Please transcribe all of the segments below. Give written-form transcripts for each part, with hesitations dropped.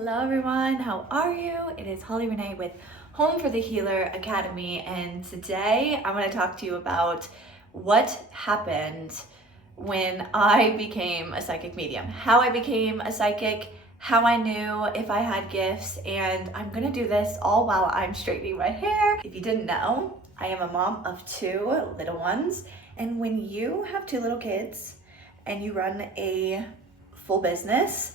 Hello everyone, how are you? It is Holly Renee with Home for the Healer Academy, and today I'm going to talk to you about what happened when I became a psychic medium, how I became a psychic, how I knew if I had gifts, and I'm going to do this all while I'm straightening my hair. If you didn't know, I am a mom of two little ones, and when you have two little kids and you run a full business,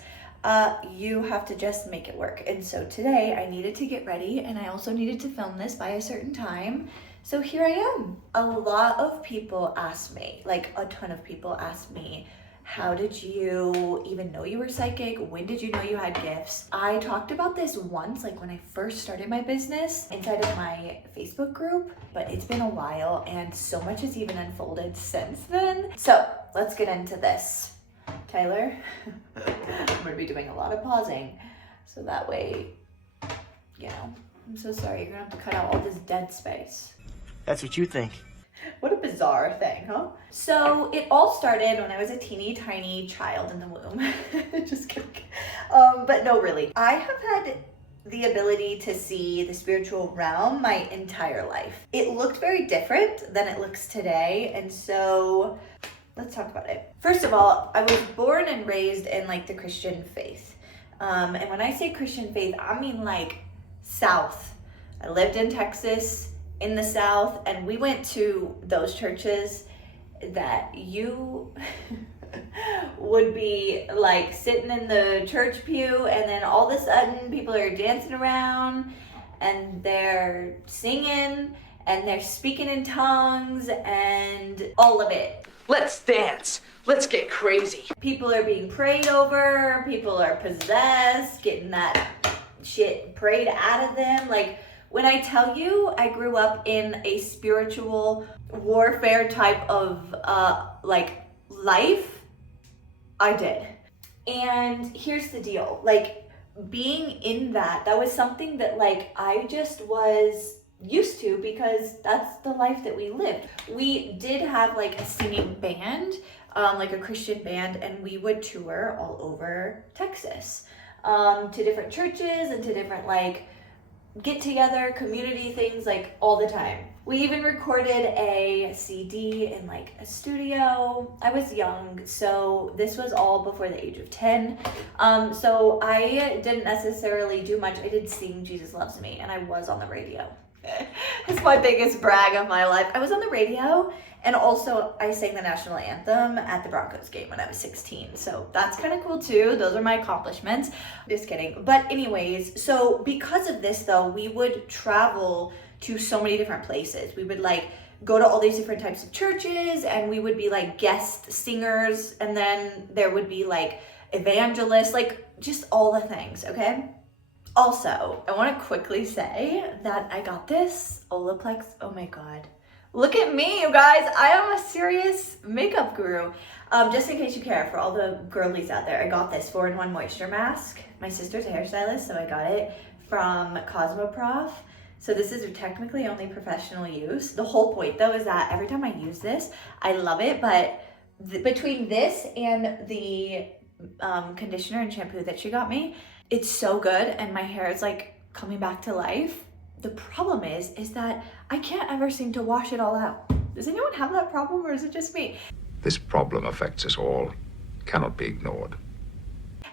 you have to just make it work. And so today I needed to get ready, and I also needed to film this by a certain time. So here I am. A lot of people ask me, like a ton of people ask me, how did you even know you were psychic? When did you know you had gifts? I talked about this once, like when I first started my business inside of my Facebook group, but it's been a while and so much has even unfolded since then. So let's get into this. Tyler, I'm gonna be doing a lot of pausing, so that way, I'm so sorry, you're gonna have to cut out all this dead space. That's what you think. What a bizarre thing, huh? So it all started when I was a teeny tiny child in the womb. Just kidding. But no, really. I have had the ability to see the spiritual realm my entire life. It looked very different than it looks today, and so let's talk about it. First of all, I was born and raised in like the Christian faith. And when I say Christian faith, I mean like South. I lived in Texas in the South, and we went to those churches that you would be like sitting in the church pew, and then all of a sudden people are dancing around and they're singing and they're speaking in tongues and all of it. Let's dance. Let's get crazy. People are being prayed over. People are possessed, getting that shit prayed out of them. Like, when I tell you I grew up in a spiritual warfare type of life, I did. And here's the deal. Like, being in that was something that like I just was used to, because that's the life that we lived. We did have like a singing band, like a Christian band, and we would tour all over Texas, to different churches and to different like get together community things, like all the time. We even recorded a CD in like a studio. I was young, so this was all before the age of 10. So I didn't necessarily do much. I did sing Jesus Loves Me, and I was on the radio. It's my biggest brag of my life. I was on the radio, and also I sang the national anthem at the Broncos game when I was 16. So that's kind of cool too. Those are my accomplishments. Just kidding. But anyways, so because of this though, we would travel to so many different places. We would like go to all these different types of churches, and we would be like guest singers, and then there would be like evangelists, like just all the things, okay? Also, I want to quickly say that I got this Olaplex. Oh my God. Look at me, you guys. I am a serious makeup guru. Just in case you care, for all the girlies out there, I got this 4-in-1 moisture mask. My sister's a hairstylist, so I got it from Cosmoprof. So this is technically only professional use. The whole point though is that every time I use this, I love it, but between this and the conditioner and shampoo that she got me, it's so good, and my hair is like coming back to life. The problem is that I can't ever seem to wash it all out. Does anyone have that problem, or is it just me? This problem affects us all, cannot be ignored.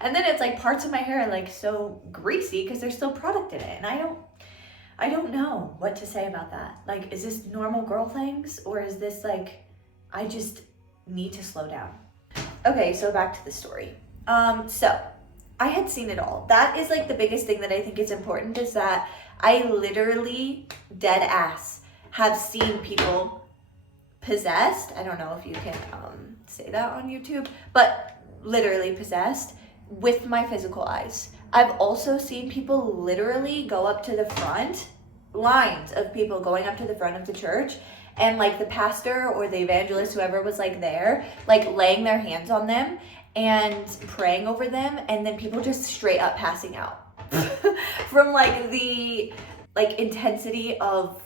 And then it's like parts of my hair are like so greasy because there's still product in it, and I don't know what to say about that. Like, is this normal girl things, or is this like I just need to slow down? Okay, so back to the story. So I had seen it all. That is like the biggest thing that I think is important, is that I literally, dead ass, have seen people possessed. I don't know if you can say that on YouTube, but literally possessed with my physical eyes. I've also seen people literally go up to the front, lines of people going up to the front of the church, and like the pastor or the evangelist, whoever was like there, like laying their hands on them and praying over them, and then people just straight up passing out from like the like intensity of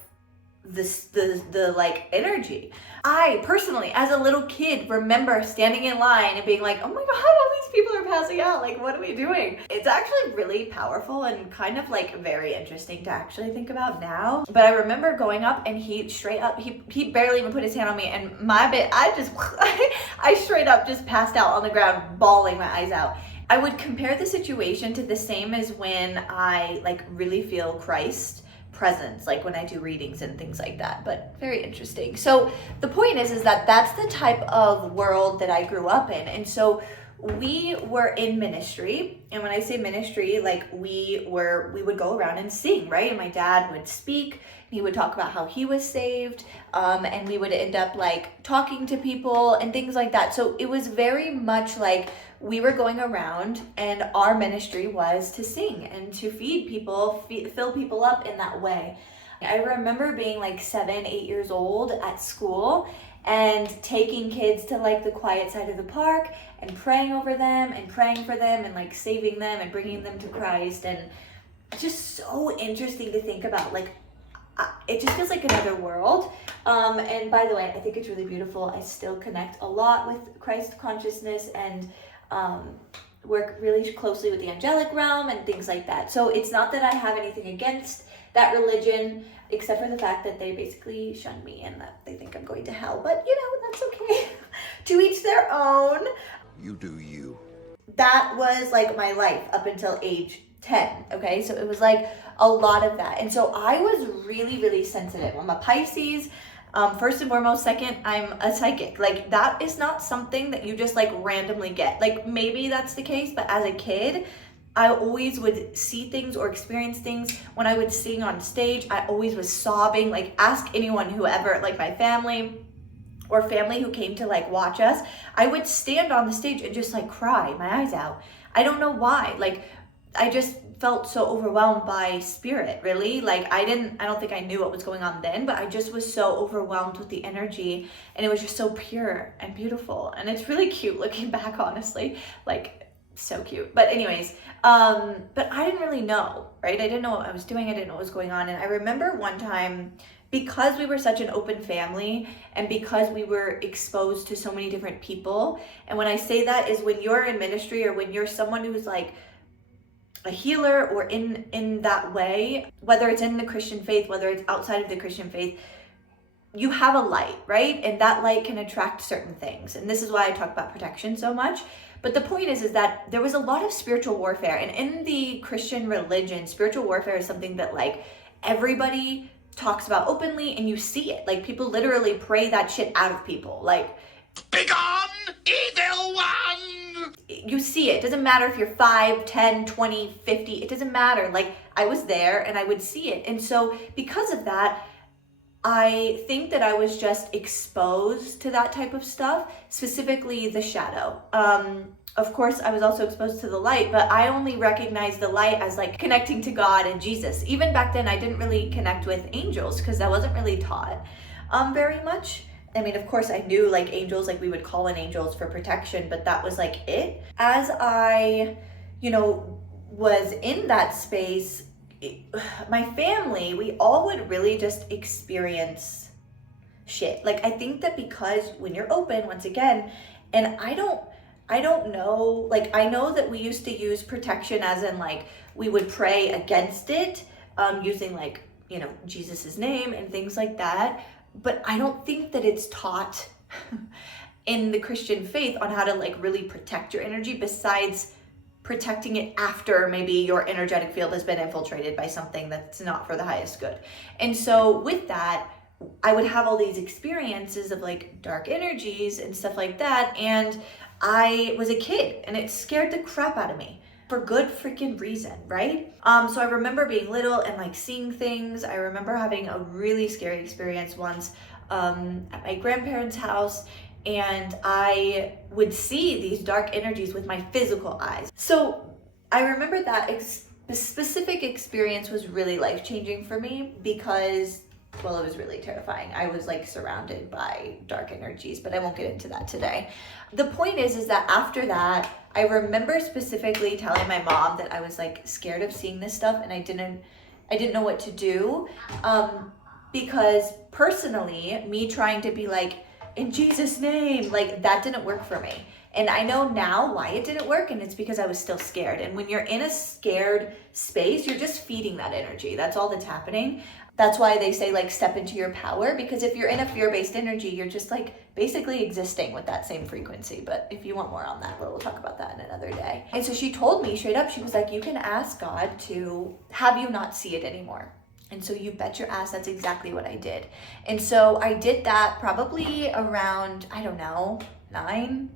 the like energy. I personally, as a little kid, remember standing in line and being like, oh my god, all these people are passing out, like what are we doing? It's actually really powerful and kind of like very interesting to actually think about now. But I remember going up and he straight up, he barely even put his hand on me, and I straight up just passed out on the ground, bawling my eyes out. I would compare the situation to the same as when I like really feel Christ presence, like when I do readings and things like that, but very interesting. So the point is that that's the type of world that I grew up in. And so we were in ministry, and when I say ministry, like we would go around and sing, right? And my dad would speak, he would talk about how he was saved, and we would end up like talking to people and things like that. So it was very much like we were going around, and our ministry was to sing and to feed people, fill people up in that way. I remember being like 7, 8 years old at school and taking kids to like the quiet side of the park and praying over them and praying for them and like saving them and bringing them to Christ. And just so interesting to think about, like it just feels like another world. And by the way, I think it's really beautiful. I still connect a lot with Christ consciousness and work really closely with the angelic realm and things like that. So it's not that I have anything against that religion, except for the fact that they basically shun me and that they think I'm going to hell. But you know, that's okay. To each their own. You do you. That was like my life up until age 10, okay? So it was like a lot of that. And so I was really, really sensitive. I'm a Pisces. First and foremost. Second, I'm a psychic. Like that is not something that you just like randomly get. Like maybe that's the case, but as a kid, I always would see things or experience things. When I would sing on stage, I always was sobbing. Like ask anyone who ever, like my family or family who came to like watch us, I would stand on the stage and just like cry my eyes out. I don't know why. Like I just felt so overwhelmed by spirit, really. Like I don't think I knew what was going on then, but I just was so overwhelmed with the energy, and it was just so pure and beautiful. And it's really cute looking back, honestly, like so cute. But anyways, but I didn't really know, right? I didn't know what I was doing. I didn't know what was going on. And I remember one time, because we were such an open family and because we were exposed to so many different people. And when I say that is when you're in ministry or when you're someone who's like a healer or in that way, whether it's in the Christian faith, whether it's outside of the Christian faith, you have a light, right? And that light can attract certain things. And this is why I talk about protection so much. But the point is that there was a lot of spiritual warfare. And in the Christian religion, spiritual warfare is something that like everybody talks about openly, and you see it. Like people literally pray that shit out of people. Like, Begone, evil one! You see it. It doesn't matter if you're 5, 10, 20, 50. It doesn't matter. Like I was there and I would see it. And so because of that, I think that I was just exposed to that type of stuff, specifically the shadow. Of course, I was also exposed to the light, but I only recognized the light as like connecting to God and Jesus. Even back then, I didn't really connect with angels because that wasn't really taught very much. I mean, of course, I knew like angels, like we would call in angels for protection, but that was like it. As I, was in that space, my family, we all would really just experience shit. Like I think that because when you're open, once again, and I don't know, like I know that we used to use protection as in like we would pray against it, using like, Jesus's name and things like that. But I don't think that it's taught in the Christian faith on how to like really protect your energy, besides protecting it after maybe your energetic field has been infiltrated by something that's not for the highest good. And so with that, I would have all these experiences of like dark energies and stuff like that. And I was a kid and it scared the crap out of me for good freaking reason, right? So I remember being little and like seeing things. I remember having a really scary experience once at my grandparents' house, and I would see these dark energies with my physical eyes. So I remember that specific experience was really life-changing for me because, well, it was really terrifying. I was like surrounded by dark energies, but I won't get into that today. The point is that after that, I remember specifically telling my mom that I was like scared of seeing this stuff and I didn't know what to do. because personally, me trying to be like, in Jesus' name, like that didn't work for me. And I know now why it didn't work, and it's because I was still scared. And when you're in a scared space, you're just feeding that energy. That's all that's happening. That's why they say like step into your power, because if you're in a fear-based energy, you're just like basically existing with that same frequency. But if you want more on that, we'll talk about that in another day. And so she told me straight up, she was like, you can ask God to have you not see it anymore. And so you bet your ass that's exactly what I did. And so I did that probably around, I don't know, 9,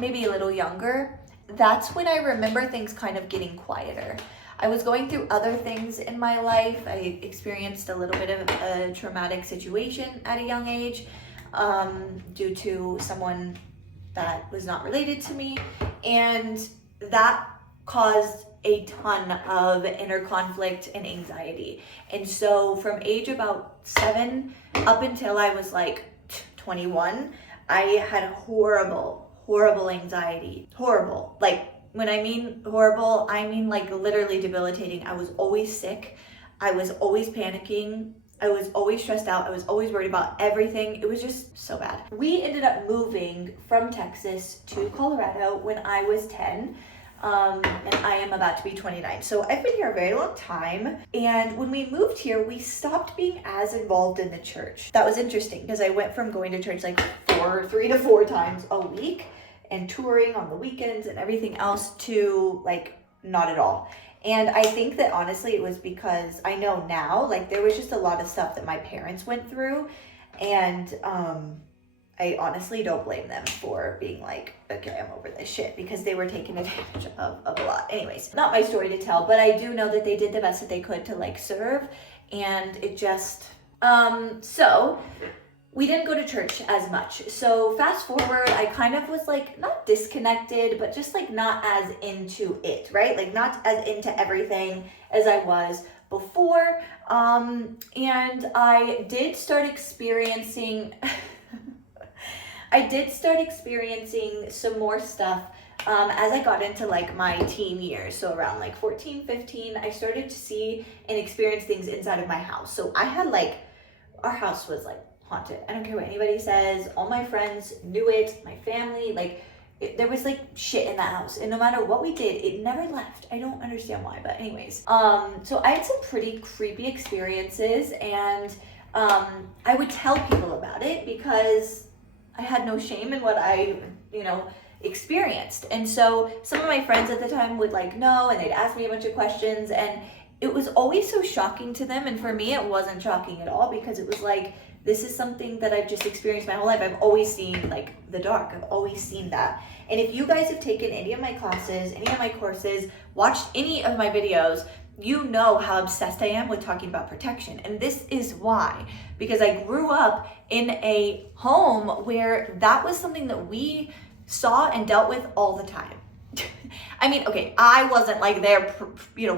maybe a little younger. That's when I remember things kind of getting quieter. I was going through other things in my life. I experienced a little bit of a traumatic situation at a young age due to someone that was not related to me. And that caused a ton of inner conflict and anxiety. And so from age about 7 up until I was like 21, I had horrible anxiety. Horrible. Like, when I mean horrible, I mean like literally debilitating. I was always sick. I was always panicking. I was always stressed out. I was always worried about everything. It was just so bad. We ended up moving from Texas to Colorado when I was 10. And I am about to be 29. So I've been here a very long time. And when we moved here, we stopped being as involved in the church. That was interesting because I went from going to church like 3 to 4 times a week and touring on the weekends and everything else to like not at all. And I think that honestly it was because I know now, like there was just a lot of stuff that my parents went through, and I honestly don't blame them for being like, okay, I'm over this shit, because they were taking advantage of a lot. Anyways, not my story to tell, but I do know that they did the best that they could to like serve, and it just so we didn't go to church as much. So fast forward, I kind of was like, not disconnected, but just like not as into it, right? Like not as into everything as I was before. And I did start experiencing, some more stuff as I got into like my teen years. So around like 14, 15, I started to see and experience things inside of my house. So I had like, our house was like haunted. I don't care what anybody says. All my friends knew it. My family, like there was like shit in that house, and no matter what we did, it never left. I don't understand why, but anyways. So I had some pretty creepy experiences, and I would tell people about it because I had no shame in what I, experienced. And so some of my friends at the time would like know, and they'd ask me a bunch of questions, and it was always so shocking to them. And for me, it wasn't shocking at all, because it was like, this is something that I've just experienced my whole life. I've always seen like the dark. I've always seen that. And if you guys have taken any of my classes, any of my courses, watched any of my videos, you know how obsessed I am with talking about protection. And this is why, because I grew up in a home where that was something that we saw and dealt with all the time. I mean, okay, I wasn't like there,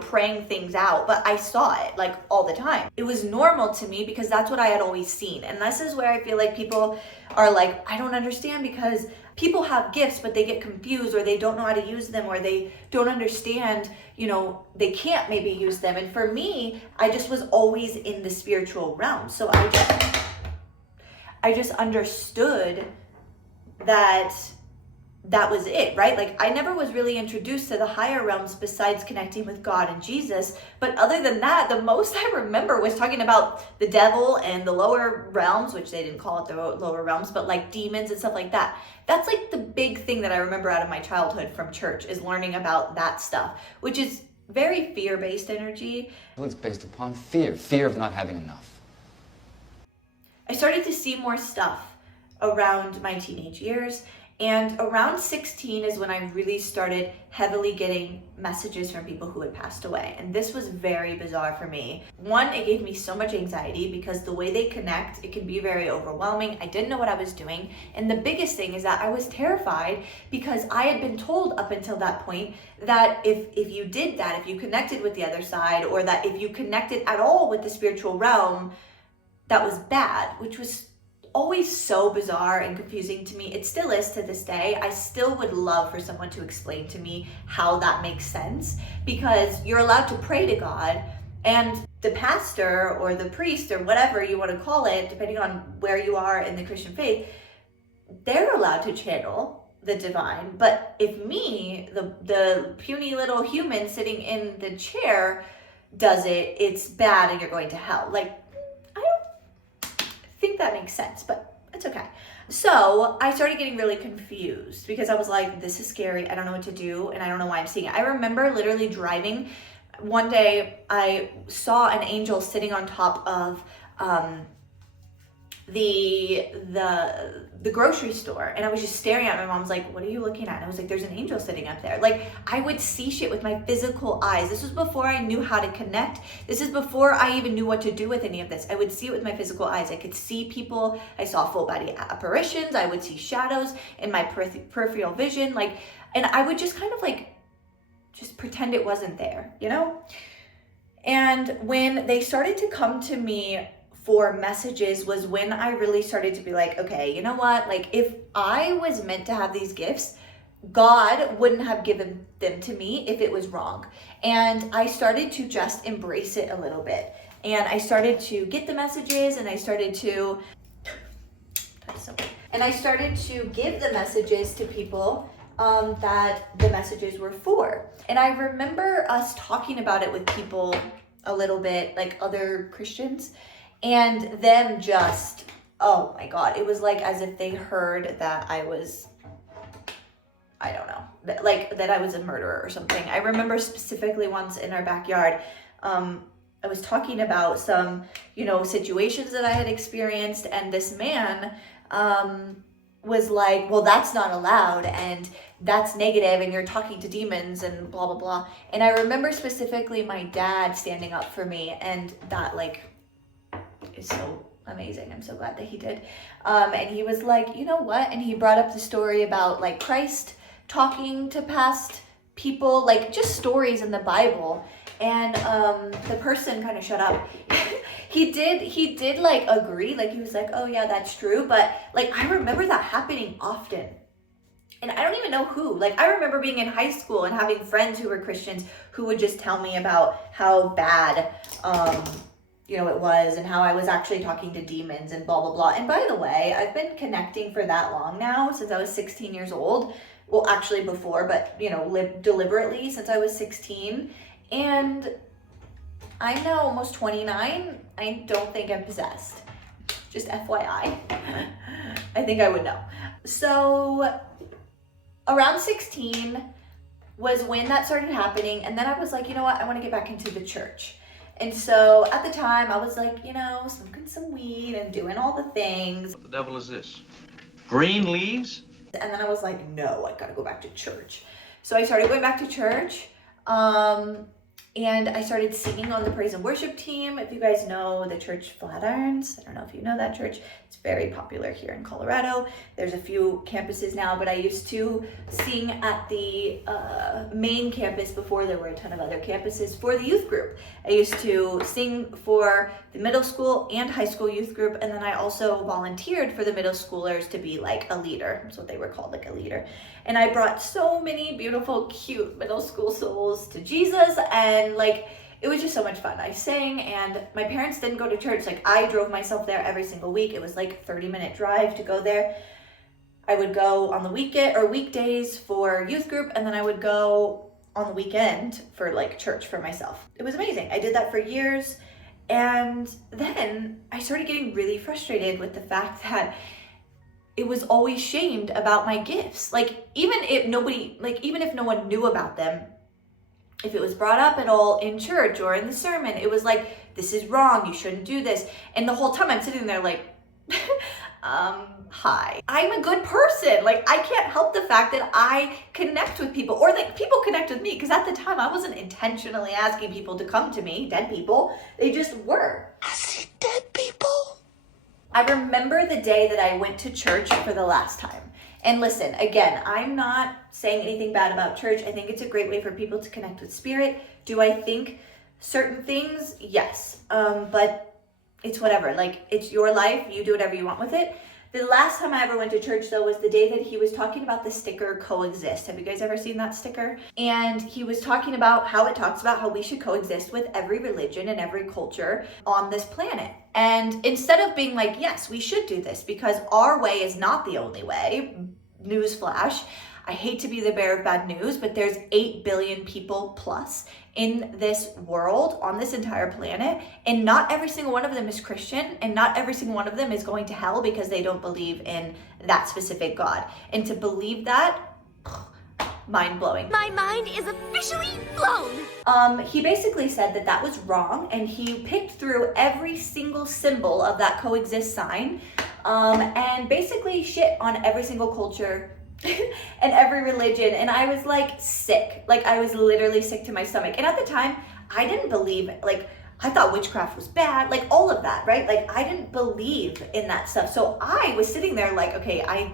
praying things out, but I saw it like all the time. It was normal to me because that's what I had always seen. And this is where I feel like people are like, I don't understand, because people have gifts, but they get confused, or they don't know how to use them, or they don't understand, they can't maybe use them. And for me, I just was always in the spiritual realm. So I just understood that was it, right? Like I never was really introduced to the higher realms besides connecting with God and Jesus. But other than that, the most I remember was talking about the devil and the lower realms, which they didn't call it the lower realms, but like demons and stuff like that. That's like the big thing that I remember out of my childhood from church, is learning about that stuff, which is very fear-based energy. It's based upon fear of not having enough. I started to see more stuff around my teenage years. And around 16 is when I really started heavily getting messages from people who had passed away. And this was very bizarre for me. One, it gave me so much anxiety because the way they connect, it can be very overwhelming. I didn't know what I was doing. And the biggest thing is that I was terrified because I had been told up until that point that if you did that, if you connected with the other side, or that if you connected at all with the spiritual realm, that was bad, which was always so bizarre and confusing to me. It still is to this day. I still would love for someone to explain to me how that makes sense, because you're allowed to pray to God, And the pastor or the priest or whatever you want to call it, depending on where you are in the Christian faith, they're allowed to channel the divine. But if me, the puny little human sitting in the chair, does it, it's bad and you're going to hell. Like, I don't think that makes sense, but it's okay. So I started getting really confused because I was like, this is scary. I don't know what to do, and I don't know why I'm seeing it. I remember literally driving. One day I saw an angel sitting on top of the grocery store, and I was just staring at it. My mom's like, what are you looking at? And I was like, there's an angel sitting up there. Like, I would see shit with my physical eyes. This was before I knew how to connect. This is before I even knew what to do with any of this. I would see it with my physical eyes. I could see people. I saw full body apparitions. I would see shadows in my peripheral vision. Like, and I would just kind of like just pretend it wasn't there, you know? And when they started to come to me for messages was when I really started to be like, okay, you know what? Like, if I was meant to have these gifts, God wouldn't have given them to me if it was wrong. And I started to just embrace it a little bit. And I started to get the messages, and I started to give the messages to people that the messages were for. And I remember us talking about it with people a little bit, like other Christians, and them just, oh my God, it was like as if they heard that I was, I don't know, like that I was a murderer or something. I remember specifically once in our backyard, I was talking about some, you know, situations that I had experienced, and this man was like, well, that's not allowed, and that's negative, and you're talking to demons, and blah, blah, blah. And I remember specifically my dad standing up for me, and that, like, is so amazing. I'm so glad that he did. And he was like, you know what? And he brought up the story about, like, Christ talking to past people, like, just stories in the Bible. And the person kind of shut up. He did like agree, like he was like, oh yeah, that's true. But like, I remember that happening often. And I don't even know who. Like, I remember being in high school and having friends who were Christians who would just tell me about how bad, you know, it was, and how I was actually talking to demons and blah, blah, blah. And by the way, I've been connecting for that long now, since I was 16 years old. Well, actually before, but, you know, deliberately since I was 16. And I'm now almost 29. I don't think I'm possessed. Just FYI. I think I would know. So around 16 was when that started happening. And then I was like, you know what? I want to get back into the church. And so at the time I was like, you know, smoking some weed and doing all the things. What the devil is this? Green leaves? And then I was like, no, I gotta go back to church. So I started going back to church. And I started singing on the praise and worship team. If you guys know the church Flatirons, I don't know if you know that church. It's very popular here in Colorado. There's a few campuses now, but I used to sing at the main campus before there were a ton of other campuses for the youth group. I used to sing for the middle school and high school youth group, and then I also volunteered for the middle schoolers to be like a leader. That's what they were called, like a leader. And I brought so many beautiful, cute middle school souls to Jesus, and like, it was just so much fun. I sang, and my parents didn't go to church. Like, I drove myself there every single week. It was like a 30-minute drive to go there. I would go on the weekend or weekdays for youth group, and then I would go on the weekend for like church for myself. It was amazing. I did that for years, and then I started getting really frustrated with the fact that it was always shamed about my gifts. Like, even if no one knew about them, if it was brought up at all in church or in the sermon, it was like, this is wrong, you shouldn't do this. And the whole time I'm sitting there like, hi, I'm a good person. Like, I can't help the fact that I connect with people, or that people connect with me, because at the time I wasn't intentionally asking people to come to me, dead people. They just were. I see dead people. I remember the day that I went to church for the last time. And listen, again, I'm not saying anything bad about church. I think it's a great way for people to connect with spirit. Do I think certain things? Yes. But it's whatever. Like, it's your life. You do whatever you want with it. The last time I ever went to church, though, was the day that he was talking about the sticker coexist. Have you guys ever seen that sticker? And he was talking about how it talks about how we should coexist with every religion and every culture on this planet. And instead of being like, yes, we should do this because our way is not the only way, newsflash, I hate to be the bearer of bad news, but there's 8 billion people plus in this world, on this entire planet, and not every single one of them is Christian, and not every single one of them is going to hell because they don't believe in that specific God. And to believe that, mind-blowing. My mind is officially blown. He basically said that that was wrong, and he picked through every single symbol of that coexist sign, and basically shit on every single culture and every religion. And I was like sick. Like I was literally sick to my stomach. And at the time, I didn't believe it. Like I thought witchcraft was bad, like all of that, right? Like I didn't believe in that stuff. So I was sitting there like, okay, I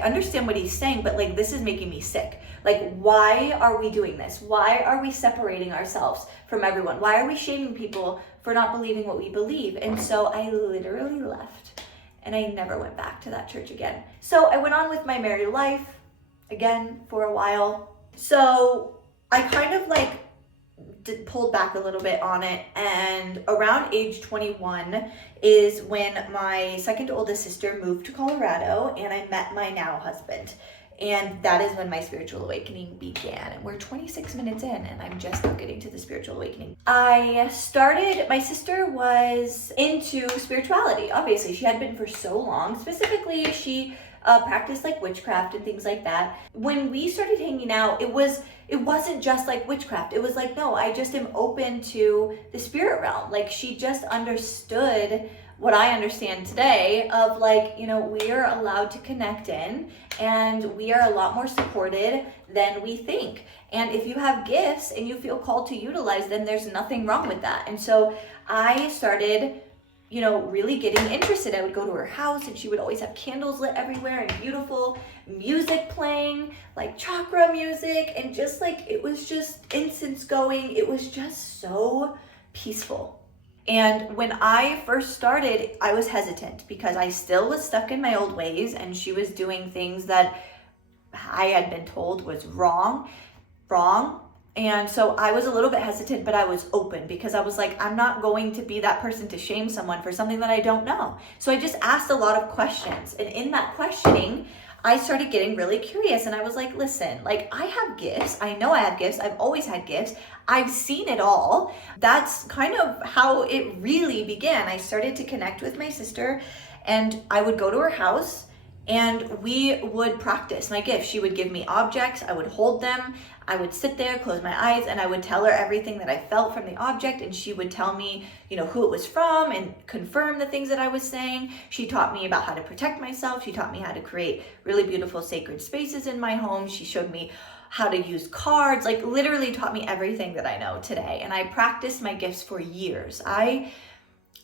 understand what he's saying, but like this is making me sick. Like, why are we doing this? Why are we separating ourselves from everyone? Why are we shaming people for not believing what we believe? And so I literally left. And I never went back to that church again. So I went on with my married life again for a while. So I kind of like pulled back a little bit on it. And around age 21 is when my second oldest sister moved to Colorado and I met my now husband. And that is when my spiritual awakening began. And we're 26 minutes in and I'm just now getting to the spiritual awakening. My sister was into spirituality. Obviously, she had been for so long. Specifically, she practiced like witchcraft and things like that. When we started hanging out, it wasn't just like witchcraft. It was like, no, I just am open to the spirit realm. Like she just understood what I understand today of like, you know, we are allowed to connect in and we are a lot more supported than we think. And if you have gifts and you feel called to utilize them, there's nothing wrong with that. And so I started, you know, really getting interested. I would go to her house and she would always have candles lit everywhere and beautiful music playing, like chakra music, and just like, it was just incense going. It was just so peaceful. And when I first started, I was hesitant because I still was stuck in my old ways and she was doing things that I had been told was wrong. And so I was a little bit hesitant, but I was open because I was like, I'm not going to be that person to shame someone for something that I don't know. So I just asked a lot of questions. And in that questioning, I started getting really curious and I was like, listen, like I have gifts. I know I have gifts. I've always had gifts. I've seen it all. That's kind of how it really began. I started to connect with my sister and I would go to her house and we would practice my gifts. She would give me objects. I would hold them. I would sit there, close my eyes, and I would tell her everything that I felt from the object, and she would tell me, you know, who it was from and confirm the things that I was saying. She taught me about how to protect myself. She taught me how to create really beautiful sacred spaces in my home. She showed me how to use cards, like literally taught me everything that I know today. And I practiced my gifts for years.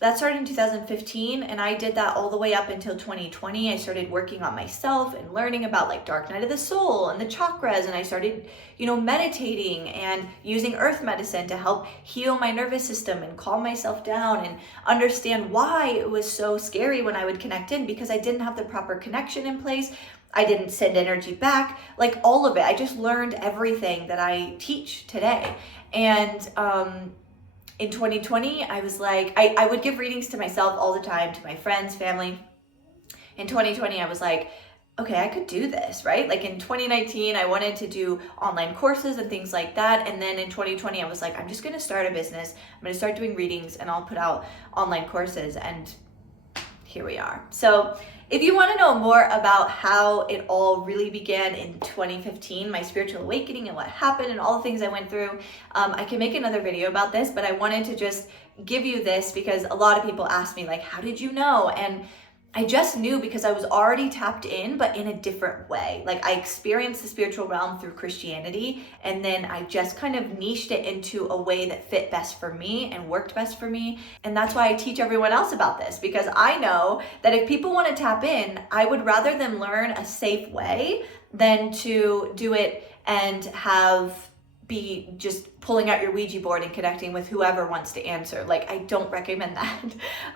That started in 2015 and I did that all the way up until 2020. I started working on myself and learning about like dark night of the soul and the chakras, and I started, you know, meditating and using earth medicine to help heal my nervous system and calm myself down and understand why it was so scary when I would connect in, because I didn't have the proper connection in place. I didn't send energy back, like all of it. I just learned everything that I teach today. And in 2020, I was like, I would give readings to myself all the time, to my friends, family. In 2020, I was like, okay, I could do this, right? Like in 2019, I wanted to do online courses and things like that. And then in 2020, I was like, I'm just going to start a business. I'm going to start doing readings and I'll put out online courses. And here we are. So if you want to know more about how it all really began in 2015, my spiritual awakening and what happened and all the things I went through, I can make another video about this, but I wanted to just give you this because a lot of people ask me like, how did you know? And I just knew because I was already tapped in, but in a different way. Like I experienced the spiritual realm through Christianity, and then I just kind of niched it into a way that fit best for me and worked best for me. And that's why I teach everyone else about this, because I know that if people want to tap in, I would rather them learn a safe way than to do it and have be just pulling out your Ouija board and connecting with whoever wants to answer. Like, I don't recommend that.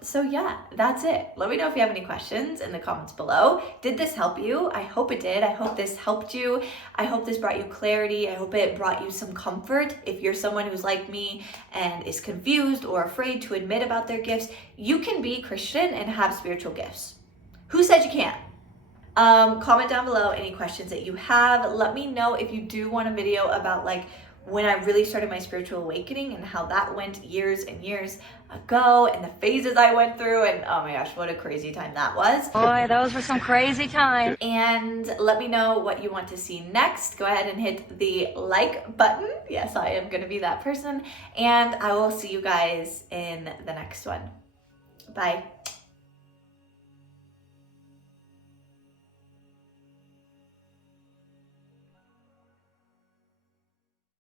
So yeah, that's it. Let me know if you have any questions in the comments below. Did this help you? I hope it did. I hope this helped you. I hope this brought you clarity. I hope it brought you some comfort. If you're someone who's like me and is confused or afraid to admit about their gifts, you can be Christian and have spiritual gifts. Who said you can't? Comment down below any questions that you have. Let me know if you do want a video about like when I really started my spiritual awakening and how that went years and years ago and the phases I went through, and oh my gosh, what a crazy time that was. Boy, those were some crazy times. And let me know what you want to see next. Go ahead and hit the like button. Yes, I am gonna be that person. And I will see you guys in the next one. Bye.